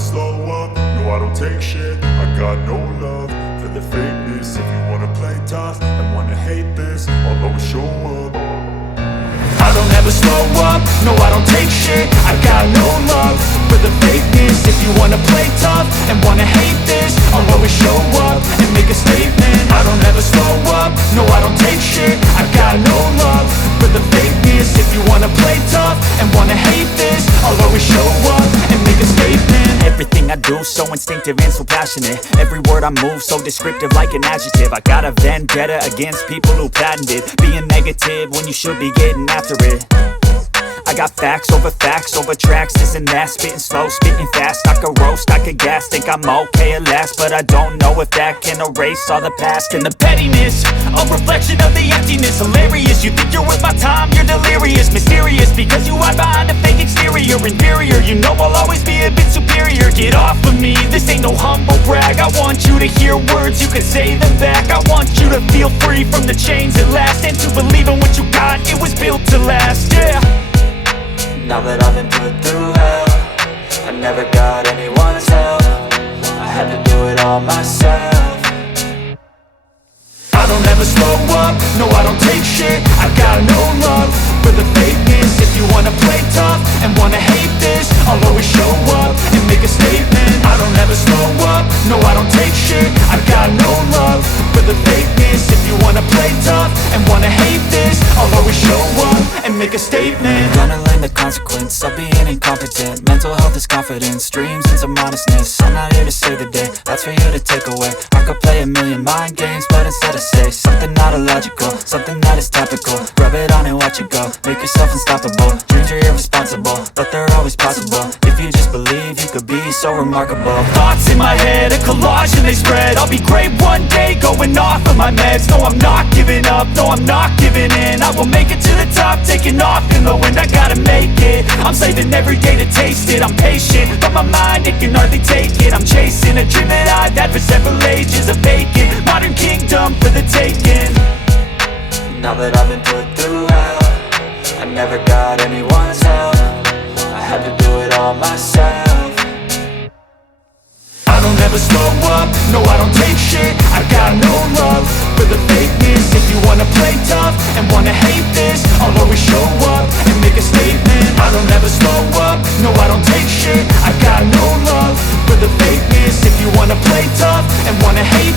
slow up, no I don't take shit. I got no love for the fakeness. If you wanna play tough and wanna hate this, I'll always show up. I don't ever slow up, no I don't take shit. I got no love for the fakeness. If you wanna play tough and wanna hate this, I'll always show up and make a statement. I don't ever slow up, no I don't take shit. I got no love for the fakeness. If you wanna play tough and wanna hate this, I'll always show up and make a statement. Everything I do so instinctive and so passionate. Every word I move so descriptive like an adjective. I got a vendetta against people who patented being negative when you should be getting after it. I got facts over tracks, this and that. Spitting slow, spitting fast, I could roast, I could gas. Think I'm okay at last, but I don't know if that can erase all the past. And the pettiness, a reflection of the emptiness. Hilarious, you think you're worth my time, you're delirious. Mysterious, because you hide behind a fake exterior. Inferior, you know I'll always be a bit superior. Get off of me, this ain't no humble brag. I want you to hear words, you can say them back. I want you to feel free from the chains at last, and to believe in what you got, it was built to last, yeah. Now that I've been put through hell, I never got anyone's help. I had to do it all myself. I don't ever slow up, no I don't take shit. I got no love for the fakeness. If you wanna play tough and wanna hate this, I'll always show up and make a statement. I don't ever slow up, no I don't take shit. I got no love for the fakeness. If you wanna play tough and wanna hate this, I'll always show up and make a statement. Gonna learn the consequence of being incompetent. Mental health is confidence, dreams and some honestness. I'm not here to save the day, that's for you to take away. I could play a million mind games, but instead I say something not illogical, something that is topical. Rub it on and watch it go, make yourself unstoppable. Dreams are irresponsible, but they're always possible. If you just believe, you could be so remarkable. Thoughts in my head, a collage and they spread. I'll be great one day, going off of my meds. No, I'm not giving up, no, I'm not giving in. I will make it to the top, taking off in the wind. I gotta make it, I'm saving every day to taste it. I'm patient, but my mind, it can hardly take it. I'm chasing a dream that I've had for several ages. A vacant, modern kingdom for the taking. Now that I've been put through hell, I never got anyone's help. I had to do it all myself. I don't ever slow up, no I don't take shit. I got no love for the fakeness. If you wanna play tough and wanna hate this, I'll always show up and make a statement. I don't ever slow up, no I don't take shit. I got no love for the fakeness. If you wanna play tough and wanna hate